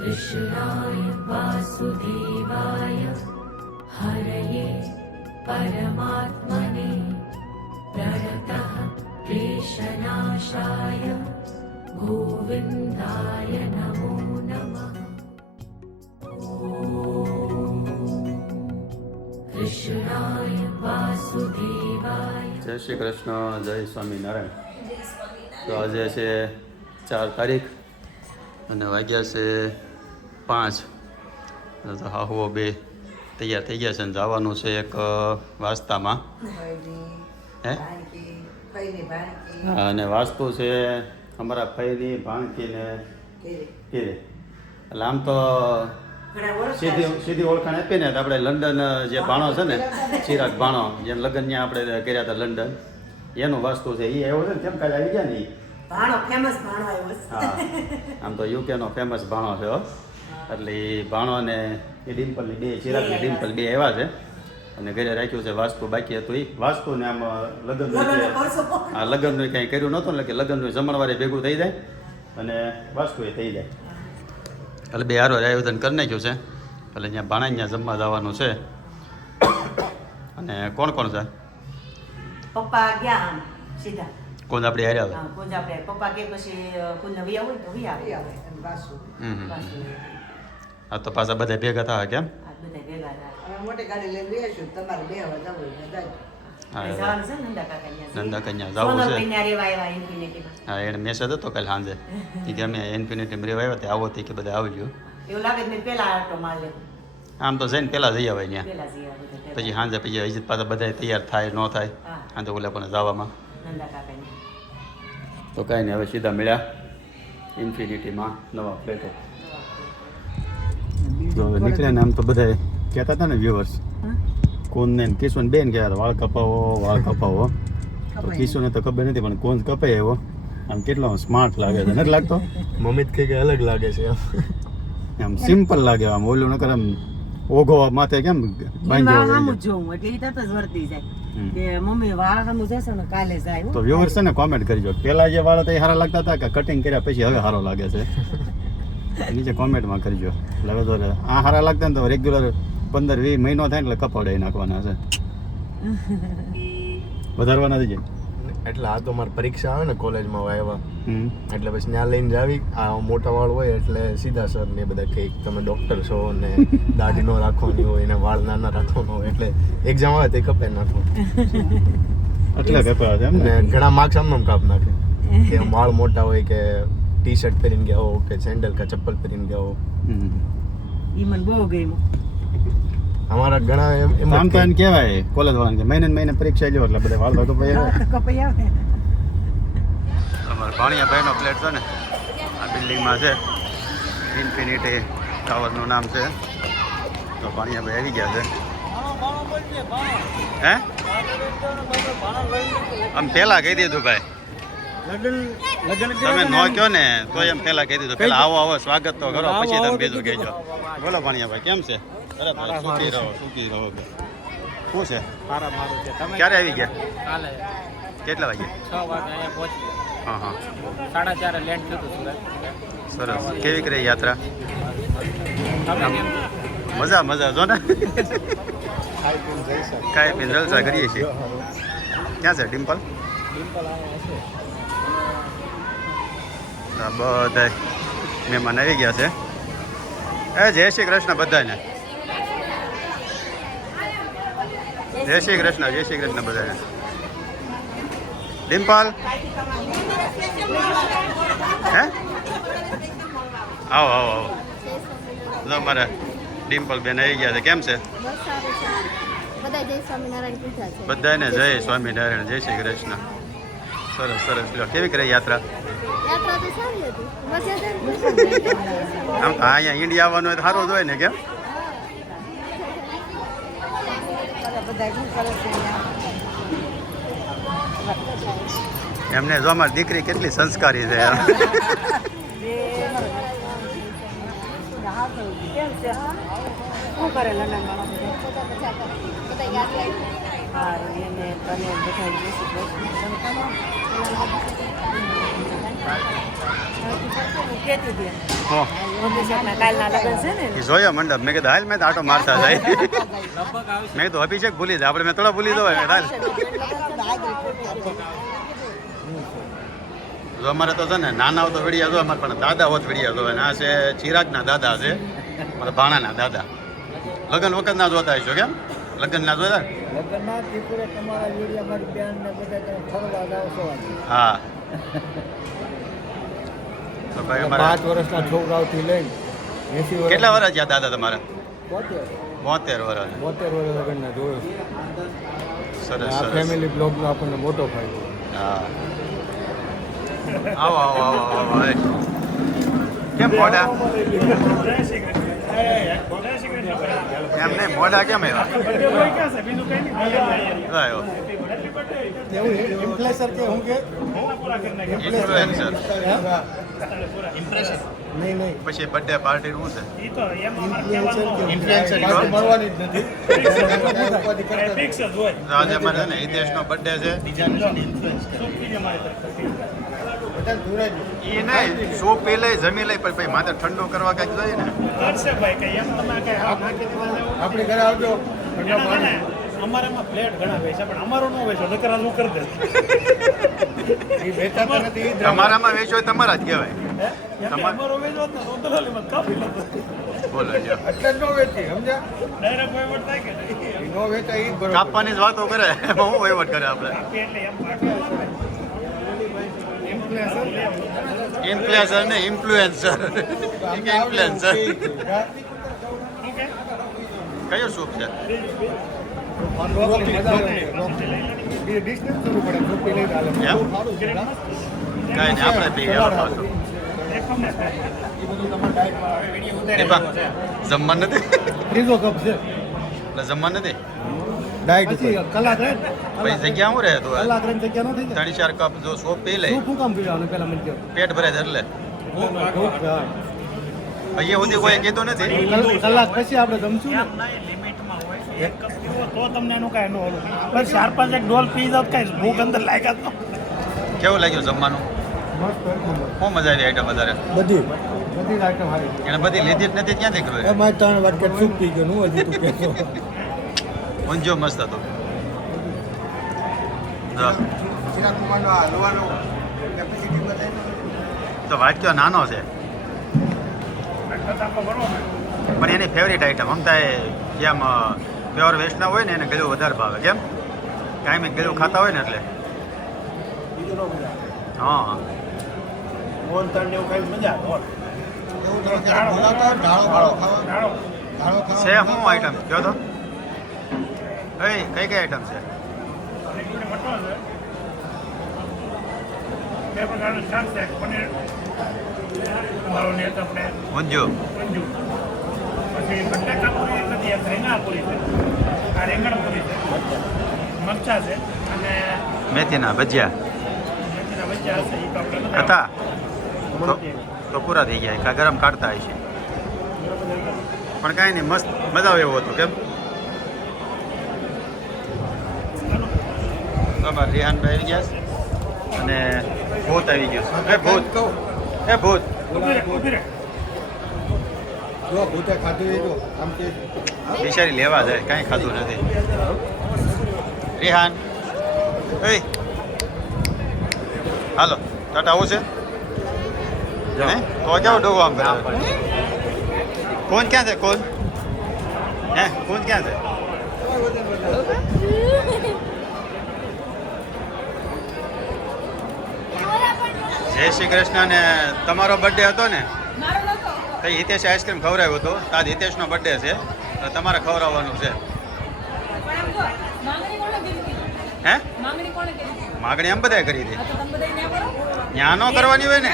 कृष्णाय वासुदेवाय हरये परमात्मने प्रणतः क्लेशनाशाय गोविन्दाय नमो नमः। कृष्णाय वासुदेवाय। जय श्री कृष्ण, जय स्वामीनारायण। तो आज છે 4 તારીખ અને વાગ્યા છે 5. તો હાહુઓ બે તૈયાર થઈ ગયા છે અને જવાનું છે એક વાસ્તામાં. હે અને વાસ્તુ છે અમારા ફઈની ભાણકીને ઘેરે. એટલે આમ તો સીધી ઓળખાણ આપીએ ને તો આપણે લંડન જે ભાણો છે ને ચિરાગ ભાણો જેને લગ્ન ત્યાં આપણે કર્યા હતા લંડન, એનું વાસ્તુ છે. એ આવ્યો છે ને કેમ કાલે આવી ગયા ને ભાણો ફેમસ ભાણો આવ્યો છે. હા, આમ તો યુકેનો ફેમસ ભાણો છે. એટલે એ ભાણો અને એ ડિમ્પલની બે ચિરાગની ડિમ્પલ બે આવ્યા છે અને ઘરે રાખ્યું છે. વાસ્તુ બાકી હતું એ વાસ્તુ ને આમ લગ્નનું હા લગ્નનું કંઈ કર્યું નહોતું એટલે કે લગ્નનું જમણવારે ભેગું થઈ જાય અને વાસ્તુ એ થઈ જાય. એટલે બે હારો આયોજન કરી નાખ્યું છે. એટલે અહીંયા ભાણા ત્યાં જમવા જવાનું છે. અને કોણ કોણ છે? પપ્પા ગયા આમ સીધા કોણ આપણે હારે આવે? કોણ આપણે પપ્પા કે પછી કોણ વિયા હોય તો વિયા આવે. આ તો પાછા બધા ભેગા થયા કેમ? આ બધા ભેગા થાય. અમે મોટી ગાડી લઈને બેસીશું, તમારે બે વાર જવું હોય તો હા જવાનું છે નંદા કાકા ત્યાં. નંદા કન્યા જવું છે. કન્યા રેવા આવ્યા ઇન્ફિનિટીમાં. હા એને મેસેજ હતો કાલે સાંજે કે અમે ઇન્ફિનિટી રેવા આવ્યા ત્યાં આવો તે કે બધા આવી ગયો. એવું લાગે મેં પેલા આટો માર લે. આમ તો જઈને પહેલાં જઈ આવે ત્યાં, પેલા જઈ આવે બધા. પછી સાંજે પછી હજી પાછા બધા તૈયાર થાય ન થાય હા સાંજે ઓલા પણ જવામાં. નંદા કાકાને. તો કાંઈ નહીં, હવે સીધા મળ્યા ઇન્ફિનિટીમાં નવા ફ્લેટો. તો હવે નીકળ્યા ને આમ તો બધા કહેતા હતા ને વ્યુઅર્સ કોણ ને કિશોન બેન કહેતા વાળ કપાવો. તો કિશોને તો ખબર નથી પણ કોણ કપાય એવો આમ કેટલો સ્માર્ટ લાગે છે નથી લાગતો? મમ્મી જ કંઈક અલગ લાગે છે આમ સિમ્પલ લાગે. આમ ઓલું નકર આમ ઓઘો માથે કેમ બાંધ્યો હોય વાહમ જોઉં એટલે ઈ તરત જ વર્તી જાય કે મમ્મી વાહમ જશે ને કાલે જાય. તો વ્યુઅર્સ છે ને કોમેન્ટ કરજો પેલા જે વાળ હતા એ સારા લાગતા હતા કે કટિંગ કર્યા પછી હવે સારો લાગે છે? નીચે કોમેન્ટમાં કરજો. એટલે હવે તો આ સારા લાગતા ને તો રેગ્યુલર 15-20 મહિનો થાય એટલે કપાડાઈ નાખવાના છે, વધારવાના થઈ જાય. એટલે આ તો મારી પરીક્ષા આવે ને કોલેજમાં આવ્યા એટલે પછી ત્યાં લઈને જાવી. આ મોટા વાળ હોય એટલે સીધા સર ને બધા કે તમે ડોક્ટર છો ને દાઢી નો રાખવાની હોય ને વાળ નાના રાખવાનો હોય એટલે એક્ઝામ આવે તે કપાઈ નાખો એટલે કપાય છે એમ ને ઘણા માર્ક્સ આમ કાપ નાખે કે વાળ મોટા હોય કે ટી શર્ટ પહેરીને ગયા હો કે સેન્ડલ કે ચપ્પલ પહેરીને ગયા હો. ઈ મને બહુ ગમ્યું. અમારા ઘણા એમ આમ તો એને કહેવાય કોલેજ વાળાને મહિને પરીક્ષા લ્યો એટલે બધા વાળ તો કપાઈ આવે. અમારા ભાણિયાભાઈનો ફ્લેટ છે ને આ બિલ્ડિંગમાં છે. ઇન્ફિનિટી ટાવરનું નામ છે. તો ભાણિયાભાઈ આવી ગયા છે. હે આમ પહેલાં કહી દીધું ભાઈ, તમે ન કહો ને તો એમ પહેલાં કહી દીધું. પહેલાં આવો સ્વાગત તો કરો પછી તમે બીજું કહેજો. બોલો ભાણિયાભાઈ કેમ છે? અરે ભાઈ સુખી રહો. શું છે? ક્યારે આવી ગયા? કેટલા વાગ્યા? 6 વાગે અહીંયા પહોંચી. હા 4:30 લેન્ડ થયું હતું સુરત. સરસ. કેવી કરી યાત્રા? તમે કેમ? મજા જો ને કાંઈ પીને જલસા કરીએ છીએ. ક્યાં છે ડિમ્પલ? બધા મહેમાન આવી ગયા છે. જય શ્રી કૃષ્ણ બધાને. જય શ્રી કૃષ્ણ બધાને. ડિમ્પલ હે આવો જો મારા ડિમ્પલ બેન આવી ગયા છે. કેમ છે? બધાને જય સ્વામિનારાયણ, જય શ્રી કૃષ્ણ. સરસ. કેવી કરે યાત્રા? આમ તો અહીંયા ઇન્ડિયા આવવાનું હોય તો સારું જ હોય ને કેમ? એમને જો અમારી દીકરી કેટલી સંસ્કારી છે યાર. શું કરે લંડન વાળા? હું કહેતી હતી એમ. હો મોદી સાહેબના કાલના લગ્ન છે ને એ જોયો મંડપ મેં કીધું હાલ મેં તો આટો મારતા જાય લગભગ આવશે. મેં કીધું અભિષેક ભૂલી જાય આપણે મેં થોડા ભૂલી દો હાલ જો અમારે તો છે ને નાના તો વેડિયા જો અમારે પણ દાદા હોત વેડિયા જો અને આ છે ચિરાગના દાદા છે મારા ભાણાના દાદા લગ્ન વખત ના જોતા હશો કેમ લગ્ન ના જોતા હા તો ભાઈ અમારા 5 વર્ષના છોકરાઓથી લઈને 80 વર્ષ કેટલા વર્ષ થયા દાદા તમારા 72 વર્ષ 72 વર્ષ લગ્નના જોયો છે. સરસ આ સરસ ફેમિલી બ્લોગનો આપણને મોટો ફાયદો. હા આવો આવો આવો આવો એ. કેમ મોઢા એમ નહીં મોઢા કેમ આવ્યા આવ્યો એવું ઇન્ફ્લુએન્સર કે હું કે ઇન્ફ્લુએન્સર નહીં નહીં પછી બર્થડે પાર્ટી નું છે ઇન્ફ્લુએન્સર પાછું મળવાની જ નથી. તો આજે અમારે છે ને હિતેશનો બર્થડે છે બધા દૂર જ. એ નહીં સૂપ પી લઈ જમી લઈ પણ પછી માથે ઠંડુ કરવા કંઈક જોઈએ ને આપણે ઘરે આવજો ઠંડા પાણી. અમારામાં ફ્લેટ ઘણા વેચે પણ અમારો ન વેચો નકર આ કરી દે એ વેચાતા નથી એ જ તમારામાં વેચો હોય તમારા જ કહેવાય અમારો વેચો ને તો દલાલીમાં કાપી લો બોલો જો એટલે જ ન વેચી સમજ્યા. ડાયરેક્ટ વહીવટ થાય કે નહીં? એ ન વેચાય એ જ બરોબર. કાપવાની જ વાતો કરે એમાં હું વહીવટ કરે આપણે એટલે એમ પાછું ઇન્ફ્લુએન્સર ને ઇન્ફ્લુએન્સર ઇન્ફ્લુએન્સર કયો સૂપ છે ડિશ નથી કરવું પડે રોટી લઈને હાલે. એમ? સારું છે હા? કાંઈ નહીં આપણે પી ગયા પાછું એ બધું તમારા ડાયટમાં દીપા જમવાનું નથી ત્રીજો કપ છે એટલે જમવાનું નથી ડાયટ પછી કલાક રહે પછી જગ્યા શું રહે તું કલાક રહે જગ્યા ન થઈ જાય. 3-4 કપ જો સૂપ પી લે શું કામ પીવાનું પેલા મને કહો. પેટ ભરે છે એટલે ભૂખ, હા. અહીંયા સુધી કોઈ કીધું નથી કલાક પછી આપણે જમશું ને. લિમિટમાં હોય એક કપ પીવો તો તમને એનું કાંઈ ન ઓલું બસ 4-5 એક ડોલ પી જાવ કાંઈ ભૂખ અંદર લાગ્યા જ ન. કેવું લાગ્યું જમવાનું મસ્ત એકદમ. શું મજા આવી આઈટમ વધારે બધી જ આઈટમ સારી. એને બધી લીધી જ નથી ક્યાંથી કર્યું એમાં 3 વાટકા સૂપ પી ગયો હું હજી તું કહેતો. ઊંઝો મસ્ત હતો હા. તો વાટક્યો નાનો છે પણ એની ફેવરિટ આઈટમ આમ જેમ પ્યોર વેસ્ટના હોય ને એને ગળ્યું વધારે ભાવે કેમ કાંઈ ગળ્યું ખાતા હોય ને એટલે હા મોહન તળ ને એવું ખાઈ મજા આવે છે શું આઈટમ કયો તો કઈ કઈ કઈ આઈટમ છે બે પ્રકારનું શાક છે પનીર મારો ને આપણે ઊંઝો મંજુ પછી બટાકા પૂરી નથી એક રીંગણા પૂરી છે આ રીંગણ પૂરી છે મરચા છે અને મેથીના ભજીયા મેથીના વચ્ચે હશે એ તો આપણે નથી હતા તો પૂરા થઈ ગયા કા ગરમ કાઢતા હશે પણ કાંઈ નહીં મસ્ત મજા આવે એવું હતું કેમ બરાબર રિહાનભાઈ આવી ગયા છે અને ભૂત આવી ગયું છે ભૂત એ ભૂત ઊભી રહે. જો ભૂતે ખાધું એ જો આમ કે બિચારી લેવા જાય કાંઈ ખાધું નથી રિહાન એ હાલો ટાટા આવું છે હે તો જાઓ ડોગો આમ કરે કોણ ક્યાં છે કોણ હે કોણ ક્યાં છે જય શ્રી કૃષ્ણ ને તમારો બર્થડે હતો ને તો હિતેશ આઈસ્ક્રીમ ખવડાવ્યો હતો આજ હિતેશનો બર્થડે છે તો તમારે ખવડાવવાનું છે હે માગણી આમ બધાએ કરી હતી ત્યાં ન કરવાની હોય ને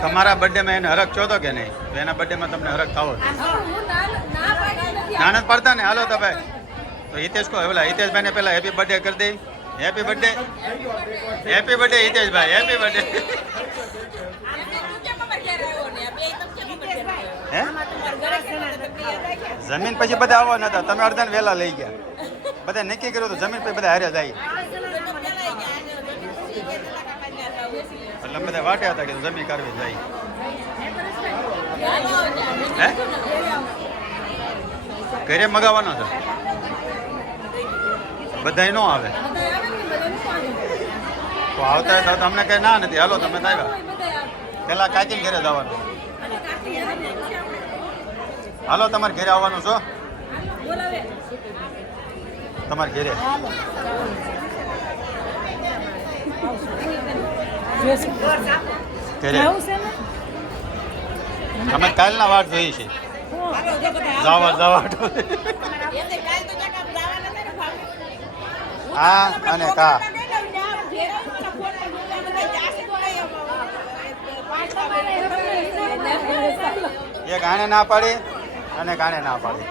તમારા બર્થડેમાં એને હરખ છો તો કે નહીં તો એના બર્થડેમાં તમને હરખ થાવો ના નથી પાડતા ને હાલો તો ભાઈ તો તો હિતેશ કો ઓલા હિતેશભાઈને પહેલા હેપી બર્થડે કરી દે. હેપી બર્થડે, હેપી બર્થડે હિતેશભાઈ, હેપી બર્થડે. હે જમીન પછી બધા આવવાના હતા, તમે અડધાને વહેલા લઈ ગયા. બધા નક્કી કર્યું તો જમીન પછી બધા હારે જાય એટલે બધા વાટે હતા કે જમીન કરવી જાય. હે ઘરે મગાવવાનો છે બધા ન આવે તો આવતા હતા તો અમને કઈ ના નથી. હાલો તમે તો આવ્યા પેલા કાકીને ઘરે જવાનું. હાલો તમારે ઘરે આવવાનું છો, તમારે ઘરે ઘરે અમે કાલના વાટ જોઈ છે. જવા હા અને કા એક આને ના પાડી અને કાને ના પાડી.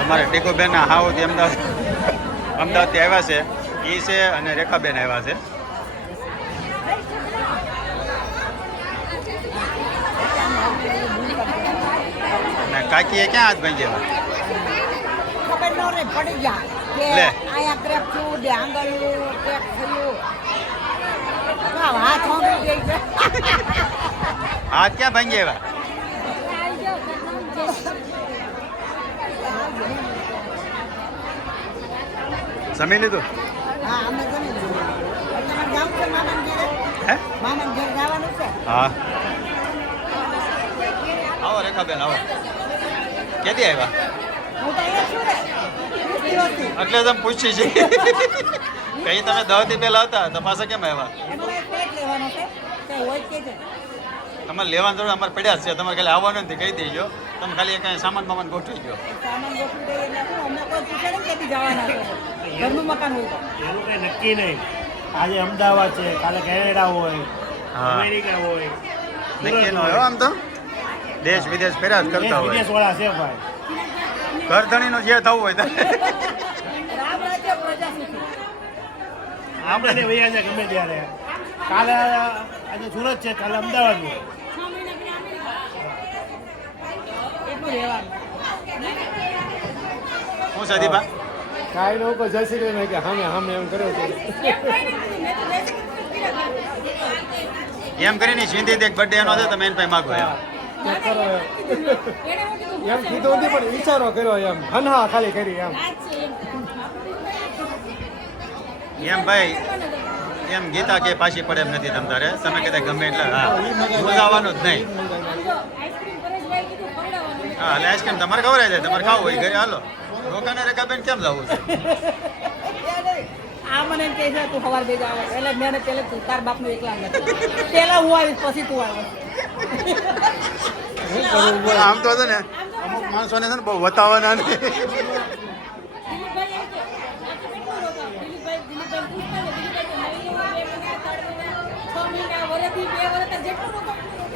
અમારે ટીકુબેન હાઉથી અમદાવાદથી આવ્યા છે એ છે અને રેખાબેન આવ્યા છે. અને કાકીએ ક્યાં હાથ ભાંગી ગયા? ખબર ન રે પડી ગયા કે લે. આયા ક્રેપ થયું ડાંગળ્યું ક્રેપ થયું હાથ ઓગળી ગઈ છે. હાથ ક્યાં ભાંગી આવ્યા? જમી લીધું? હા અમે જમી લીધું. તમારે જાવું છે મામાને ઘરે? હે મામાને ઘરે જવાનું છે? હા આવો રેખાબેન આવો. ક્યાંથી આવ્યા? હું તો અહીંયા છું રે. દિવસથી. એટલે તમે પૂછી છે કઈ તમે 10 દી પહેલા હતા તો પાછા કેમ આવ્યા? અમારે એક પેટ લેવાનો છે તે હોય કે છે. તમારે લેવાની જરૂર અમારે પડ્યા જ છે. તમારે ખાલી આવવાનું નથી કહી દેજો. તમે ખાલી કઈ સામાન બામાન ગોઠવી ગયો. સામાન ગોઠવી દઈએ એટલે શું, અમને કોઈ પૂછે નહીં ક્યાંથી જવાના છે. ઘરનું મકાન હોય તો. એનું કંઈ નક્કી નહીં. આજે અમદાવાદ છે, કાલે કેનેડા હોય, હા. અમેરિકા હોય, નક્કી ન હોય આમ તો દેશ વિદેશ ફેરા જ કરતા હોય. વિદેશવાળા છે ભાઈ. ઘરધણીનું જે થવું હોય તે. રામ રાજ્ય પ્રજા સુખી. આપણે વૈયા છે ગમે ત્યારે. કાલે આજે સુરત છે, કાલે અમદાવાદ હોય. એટલું રહેવાનું. હું સદીપા કાંઈ નો કોઈ જસી રહે કે હામે એમ કર્યો છે. એમ કરીને સિંધી એક બર્થડે એનો છે તમે એને પાસે માગો એમ. ચેક કરો એમ કીધું નથી પણ વિચારો કર્યો એમ હનહા ખાલી કરી એમ. એમ ભાઈ એમ ગીતા કે પાછી પડે એમ નથી તમ તારે. તમે કહેતા ગમે એટલે હા મૂંઝાવાનું જ નહીં. હા એટલે આઈસ્ક્રીમ તમારે ખવડાવી જાય. તમારે ખાવું હોય ઘરે હાલો. રોકાને રેખાબેન કેમ જવું છે? આ મને એમ કહે છે તું સવાર બે જાવ એટલે મેં પેલે તું તાર બાપનું એકલા નથી પેલા હું આવીશ પછી તું આવીશ. આમ તો છે ને અમુક માણસોને છે ને બહુ વતાવવાના ને.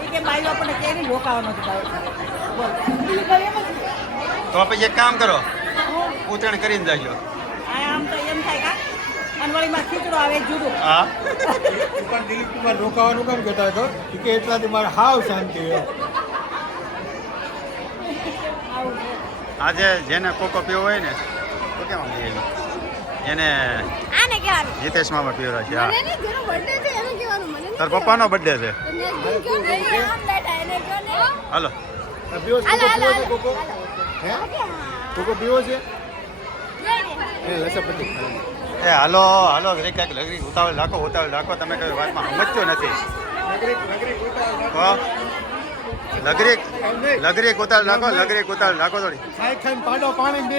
એ કે બાઈ આપણને કે નહીં રોકાવાનું હતું બોલ. તો પછી એક કામ કરો ઉતરાણ કરીને જાજો. આમ તો એમ થાય કા અનવાળીમાં ખીચડો આવે જુદું. હા પણ દિલીપ કુમાર રોકાવાનું કેમ કહેતા હતો કે એટલાથી મારે હાવ શાંતિ હોય. આવું છે. આજે જેને કોકો પીવો હોય ને તો કેમ લઈ આવી? એને આને કહેવાનું હિતેશ મામા પીવરા છે. હા મને નહીં જેનો બર્થડે છે એને કહેવાનું મને તાર પપ્પાનો બર્થડે છે. તમને કયો ને આમ બેઠા એને કયો ને હાલો પીવો છે કોકો? હે કોકો પીવો છે? એ લસપતિ એ હાલો હાલો કંઈક લગરી ઉતાવળ રાખો તમે કઈ વાતમાં સમજતો નથી. લગરી ઉતાવળ રાખો થોડી. ખાઈ ખાઈને પાડો પાણી બે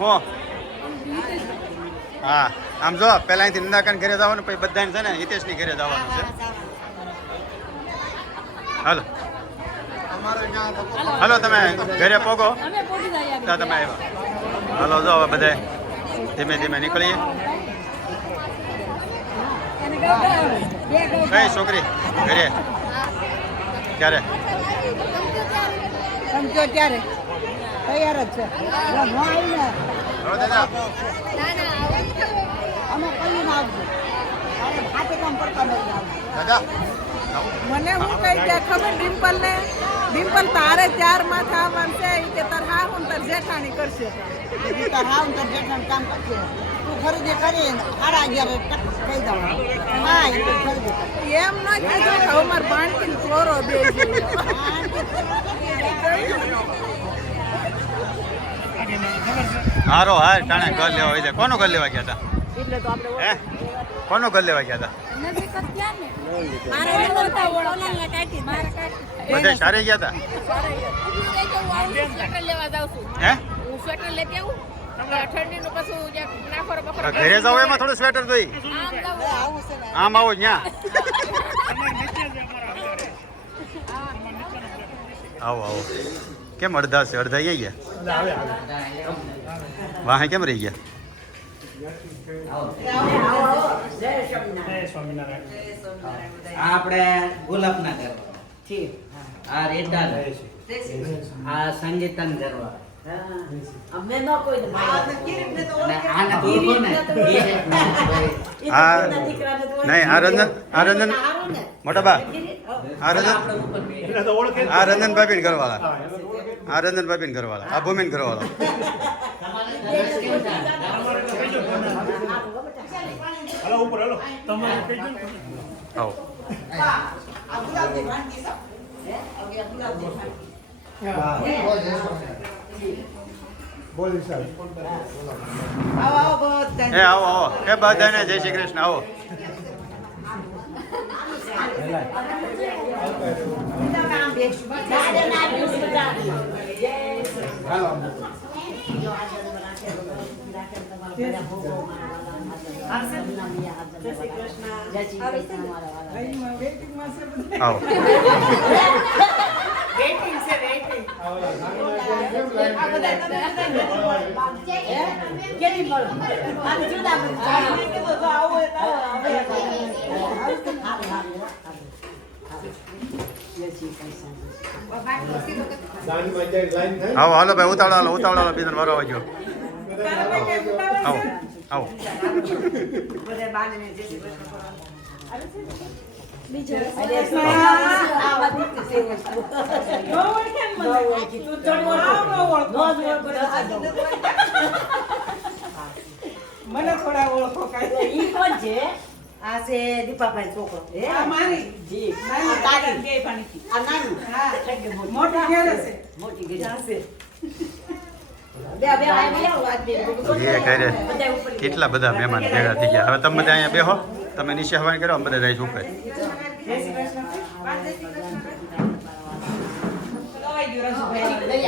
હો હા આમ જો પેલા અહીંથી નિંદાકાન ઘરે જવાનું પછી બધાને છે ને હિતેશની ઘરે જવાનું છે. હાલો હાલો તમે ઘરે પોગો અમે પહોંચી જઈએ ત્યાં તમે આવ્યા. હાલો જો હવે બધા ધીમે ધીમે નીકળીએ. કઈ છોકરી ઘરે ક્યારે સમજો ત્યારે તૈયાર જ છે ન આવીને હવે દાદા અમે કઈ ના આવજો અરે હાથે કામ પડતા નહીં આવજો દાદા મને હું કઈ કે ખબર ડિમ્પલ તારે 4 માથે આવવાનું છે ઈ કે તાર હા હું તાર જેઠાણી કરશે તાર હાવ તાર જેટલાનું કામ કરશે તું ખરીદી કરી 11:30 કહી દઉં હા એ તો ખરીદી એમ ન કીધું કે અમાર ભાણકી ચોરો બે હારો હાર ટાણે ઘર લેવા હોય છે કોનું ઘર લેવા ગયા હતા એટલે તો આપણે હે કોનું ઘર લેવા ગયા હતા નજીક જ ત્યાં ને મારે ઓળખતા ઓળખલા કાકી મારે કાકી બધે સારી ગયા હતા સ્વેટર લેવા જાઉં છું હે હું સ્વેટર લેતી આવું ઠંડીનું પાછું જે નાખોરો બખોરો ઘરે જાવ એમાં થોડું સ્વેટર જોઈ આમ જાઉં આમ આવો ન્યા આવો આવો કેમ અડધા છે અડધા આવી ગયા વાહે કેમ રહી ગયા આપણે ગુલાબના કરવા આ રેતા આ સંગીતન કરવા અમે ન કોઈ આના તો ને આ નહીં આ રંજન મોટા બા આ રંજન ભાભીને ઘરવાળા આ રંજન ભાભીને ઘરવાળા આ ભૂમિને ઘરવાળા હાલો ઉપર હાલો તમારે કઈ ગયું આવો એ આવો આવો એ બધાને જય શ્રી કૃષ્ણ આવો આવો આવો હાલો ભાઈ ઉતાવળો બીજા વારો આવજો આવો આવો મને થોડા ઓળખો કાઈ ઈ કોણ છે આ છે દીપાભાઈ છોકરો હે આ મારી જી નાની આ તારી કે પાણીથી આ નાનું હા એટલે મોટી ઘેર છે મોટી ગઈ છે બે આવો વાત બે એ કરે કેટલા બધા મહેમાન ભેગા થઈ ગયા હવે તમે બધા અહીંયા બેહો તમે નીચે હવાઈ કરો અમે બધા જઈશું ઉપર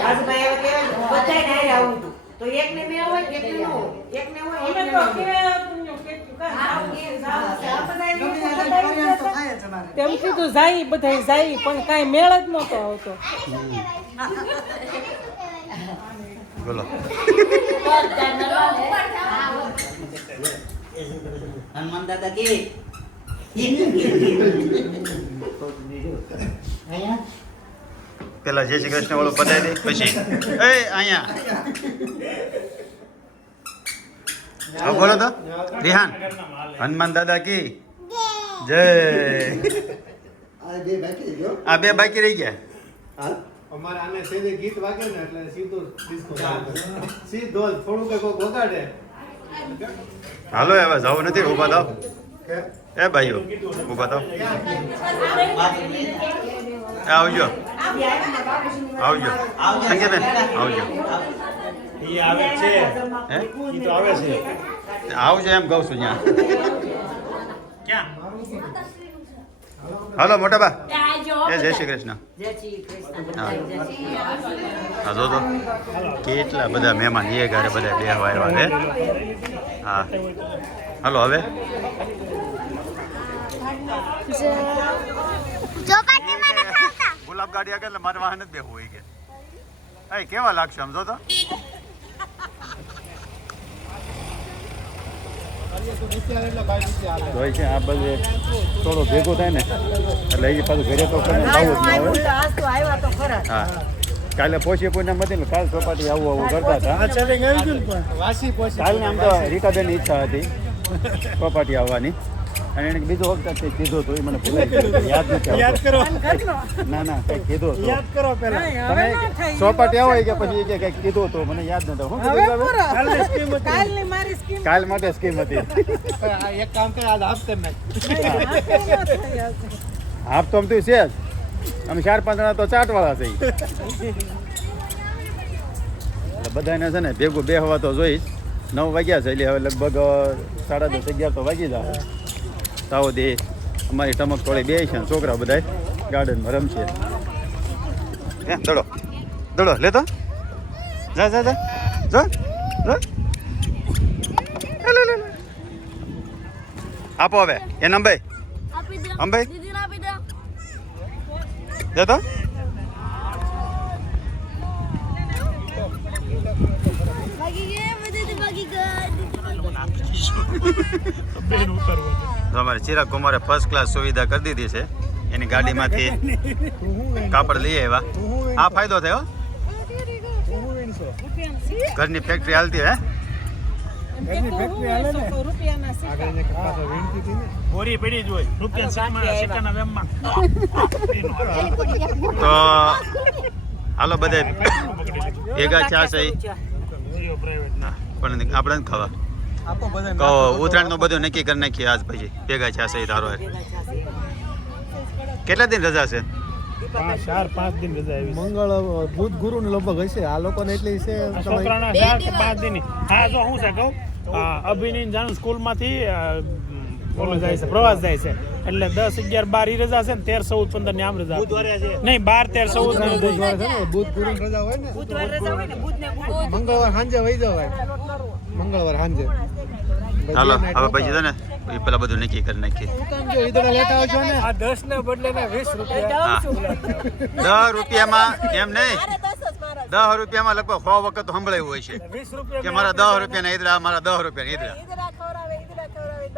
રાજભાઈ આવે કે બધાય ઘરે આવું હતું. તો એકને બે હોય એકને ન હોય એકને હોય અમે એકને તો ન હોય. કે પુણ્યો કેટલું કાંઈ તેમ કીધું જાય બધાય જાય પણ કાંઈ મેળ જ નહોતો આવતો બોલો હનુમાન દાદા કે પેલા જય શ્રી કૃષ્ણ વાળું પતાવી દે પછી એ અહીંયા હા બોલો તો રિહાન હનુમાન દાદા કી જય આ બે બાકી રહી ગયા અમારે આને સીધે ગીત વાગે ને એટલે સીધો ડિસ્કો સીધો થોડું કઈ કોક વગાડે હાલો હવે જવું નથી ઊભા થાવ એ ભાઈઓ ઊભા થાવ આવજો આવજો સંજયબેન આવજો ઈ આવે છે હે ઈ તો આવે છે આવજો એમ કહું છું ત્યાં ક્યાં હાલો મોટા બા આવજો એ જય શ્રી કૃષ્ણ જય શ્રી કૃષ્ણ હા. જય શ્રી કૃષ્ણ. હા જો તો કેટલા બધા મહેમાન એ ઘરે બધા બેહવા આવ્યા છે હા હાલો હવે ચોપાટી મને ખાતા ગુલાબ ગાડી આગળ એટલે મારે વાહન જ બેહવું હોય કે એ કેવા લાગશે આમ જો તો હોય છે આ બધે થોડો ભેગો થાય ને એટલે એ પાછું ઘરે તો કોઈને લાવવું જ ના હોય. આજ તો આવ્યા તો ખરા. હા કાલે પોષી પૂનમ હતી ને કાલ ચોપાટી આવું કરતા હતા. કાલને આમ તો રીટાબેનની ઈચ્છા હતી ચોપાટી આવવાની અને એને બીજો વખત કંઈક કીધું હતું એ મને ભૂલાઈ ગયું યાદ નથી આવતું. ના કંઈક કીધું હતું યાદ કરો પહેલા તમે ચોપાટી આવો કે પછી કે કંઈક કીધું હતું મને યાદ નથી. શું કીધું તમે? કાલની મારી સ્કીમ કાલ માટે સ્કીમ હતી. એક કામ કરે આજ હાફ કરી હાફ તો આમ તો છે જ અમે 4-5 જણા તો ચાટવાળા છે એટલે બધાને છે ને ભેગું બેહવા તો જોઈશ. 9 વાગ્યા છે એટલે હવે લગભગ 10:30-11 તો વાગી જાય. તાવો દે અમારી ટમક થોડી બે છે છોકરા બધા ગાર્ડનમાં રમશે. દડો દડો લેતો જા જા જા જા આપો હવે એ નંબાઈ અંબાઈ દેતો અમારે ચિરાગ કુમારે ફર્સ્ટ ક્લાસ સુવિધા કરી દીધી છે. એની ગાડીમાંથી કાપડ લઈ આવ્યા. આ ફાયદો થયો ઘરની ફેક્ટરી હાલતી હે. બોરી પડી જ હોય રૂપિયા સિક્કાના વેમમાં. તો હાલો બધે ભેગા થયા છે પણ આપણે નથી ખાવા. કહો ઉત્તરાયણ નું બધું નક્કી કરી નાખીએ આજ પછી ભેગા થયા છે ધારો. કેટલા દિન રજા છે? 4-5 દિન રજા આવી. મંગળ બુધ ગુરુ ને લગભગ હશે આ લોકોને એટલી છે. છોકરાના 4-5 દિન. હા જો હું છે કહું અભિની જાણ સ્કૂલમાંથી બોલો જાય છે પ્રવાસ જાય છે એટલે 10-11-12 રજા છે ને 13-14-15 ની આમ રજા નહીં 12-13-14 બુધવારે છે ને બુધ ગુરુ રજા હોય ને મંગળવાર સાંજે વહી જવાય. મંગળવાર સાંજે હાલો હવે પછી છે ને એ પેલા બધું નક્કી કરી નાખીએ. ઈદડા લેતા આવજો ને. આ 10 ને બદલે ને 20 રૂપિયા. 10 રૂપિયામાં એમ નહીં 10 રૂપિયામાં લગભગ 100 વખત તો સંભળાયું હોય છે 20 રૂપિયા કે મારા 10 રૂપિયાના ઈદડા મારા 10 રૂપિયાના ઈદડા. ઈદડા ખવડાવે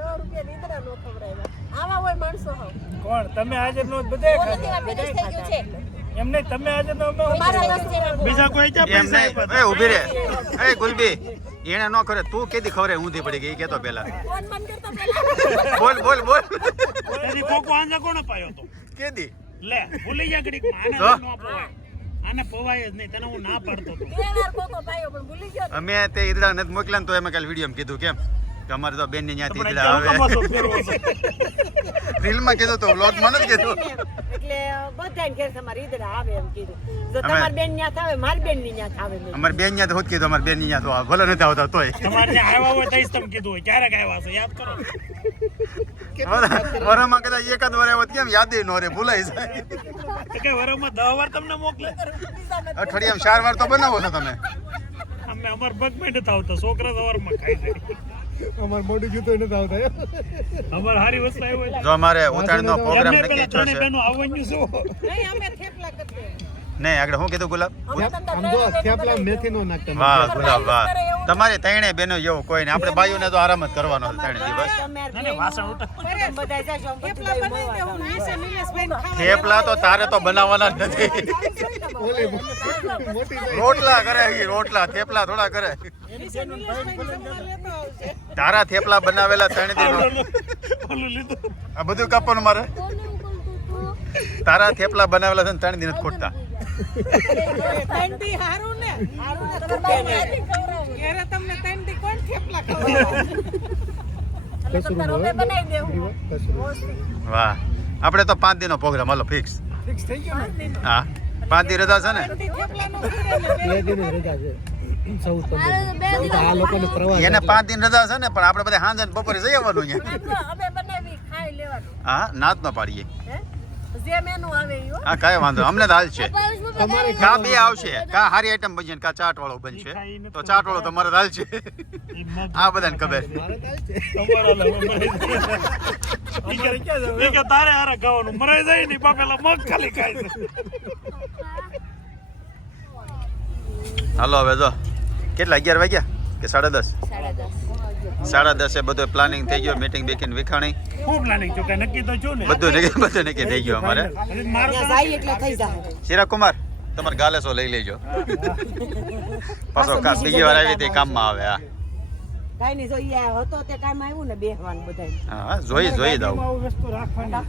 10 રૂપિયા ઈદડા નો ખવડાવે. આવા હોય માણસો હાવ. કોણ તમે આજે નો બધે એમ નહીં તમે આજે તો બીજા કોઈ એમ નહીં એ ઊભી રે એ ગુલબી એને ન કરે તું કેદી ખવરે ઊંધી પડી ગઈ કેતો પેલા બોલ બોલ બોલ એની કોકો આંજા કોણ પાયો તો કેદી લે ભૂલી ગયા ઘડીક આને ન પવાય આને પવાય જ નહીં તને હું ના પાડતો તો અમે તે ઈદડા નથી મોકલ્યા ને તો એમાં કાલે વિડીયો કીધું કેમ કે અમારે તો બેન ની ત્યાંથી ઈદડા આવે રીલમાં કીધું તો વ્લોગમાં નથી કીધું એટલે બધાને ઘેર તમારી ઈદડા આવે એમ કીધું. જો તમારી બેન ન્યા થાવે મારી બેન ની ન્યા થાવે. અમારી બેન ન્યા તો હોત કીધું અમારી બેન ની ન્યા તો ભલે નથી આવતા તોય તમારે ત્યાં આવ્યા હોય તઈસ તમે કીધું હોય ક્યારેક આવ્યા છો યાદ કરો વરમાં કદાચ એકાદ વાર આવત કેમ યાદ ન રહે ભૂલાઈ જાય. તો કે વરમાં 10 વાર તમને મોકલે અઠવાડિયામાં 4 વાર તો બનાવો છો તમે. અમે અમાર પગ માં નથી આવતો છોકરા સવારમાં ખાઈ જાય અમાર મોઢું જૂતો નથી આવતા. અમાર હારી વસ્તુ આવ્યો જો અમારે ઉત્તરાયણ નો પ્રોગ્રામ નક્કી થયો છે. બેનો આવવાનું શું નહીં અમે થેપલા કરતે. નહીં આગળ શું કીધું ગુલાબ? આમ જો થેપલા મેથી નો નાખતા. વાહ ગુલાબ વાહ. તમારી ત્રણે બેનો જેવું કોઈ નહીં. આપણે ભાઈઓને તો આરામ જ કરવાનો છે 3 દિવસ. વાસણ ઉઠે બધા જાજો થેપલા બનાવી દે હું નીચે નિલેશભાઈ ને ખાવા. થેપલા તો તારે તો બનાવવાના જ નથી. રોટલા કરે ઈ રોટલા થેપલા થોડા કરે. નીચે નિલેશભાઈ જમવા લેતો આવશે. તારા થેપલા બનાવેલા 3 દિન ઓલું લીધું આ બધું કાપવાનું મારે. તારા થેપલા બનાવેલા છે ને 3 દિન જ ખોટતા. તંડી હારું ને ઘેરે તમને તંડી કોણ થેપલા ખવડાવે. વાહ આપણે તો 5 દિનનો પ્રોગ્રામ હાલો ફિક્સ. ફિક્સ થઈ ગયો ને. હા 5 દિન રજા છે ને. થેપલા નો 2 દિન રજા છે. 14 આ લોકોને પ્રવાસ એને 5 દિન રજા છે ને પણ આપણે બધા સાંજે ને બપોરે જઈ આવવાનું છે. અમે બનાવી ખાઈ લેવાનું. હા નાત ન પાડીએ. જે મેનુ આવે ઈ હો. હા કાંઈ વાંધો અમને તો હાલ છે. તમારે કા બે આવશે કા હારી આઈટમ બનશે કા ચાટ વાળો બનશે તો ચાટ વાળો તમારે હાલ છે. આ બધાને ખબર. કે તારે હારે ખાવાનું મરાઈ જાય ને બાપેલા મગ ખાલી ખાય છે. હાલો હવે જો કેટલા 11 વાગ્યા કે 10:30? 10:30. 10:30 બધું પ્લાનિંગ થઈ ગયો, મીટિંગ બેકિંગ વિખાણી શું પ્લાનિંગ છું કે નક્કી તો છું ને બધું નક્કી થઈ ગયું અમારે. એટલે મારું ત્યાં જાય એટલે થઈ જાય શિરાકુમાર તમારે ગાલેસો લઈ લેજો પાછો બીજી વાર આવી તે કામમાં આવે. હા કાઈ નહીં જોઈએ હતો તે કામ આવ્યું ને બેહવાનું બધાય હા જોઈ દઉં. આવું વસ્તુ રાખવાની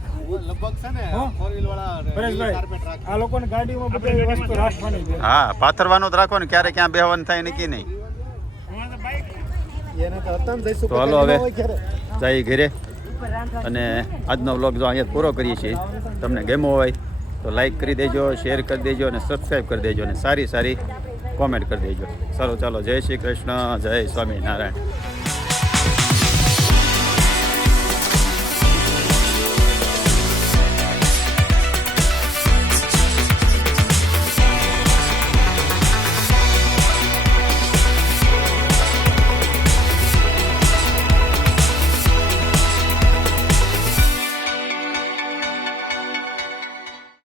લગભગ છે ને ફોર વ્હીલ વાળા પરેશભાઈ આ લોકોને ગાડીમાં બધી વસ્તુ રાખવાની છે. હા પાથરવાનું જ રાખવાનું, ક્યારે ક્યાં બેહવાનું થાય નક્કી નહીં. એને તો હતા ને દઈશું તો હાલો હવે જઈએ ઘરે, અને આજનો વ્લોગ જો અહીંયા પૂરો કરીએ છીએ. તમને ગમ્યો હોય તો લાઈક કરી દેજો, શેર કરી દેજો અને સબસ્ક્રાઈબ કરી દેજો અને સારી કોમેન્ટ કરી દેજો. સારું ચાલો, જય શ્રી કૃષ્ણ, જય સ્વામિનારાયણ.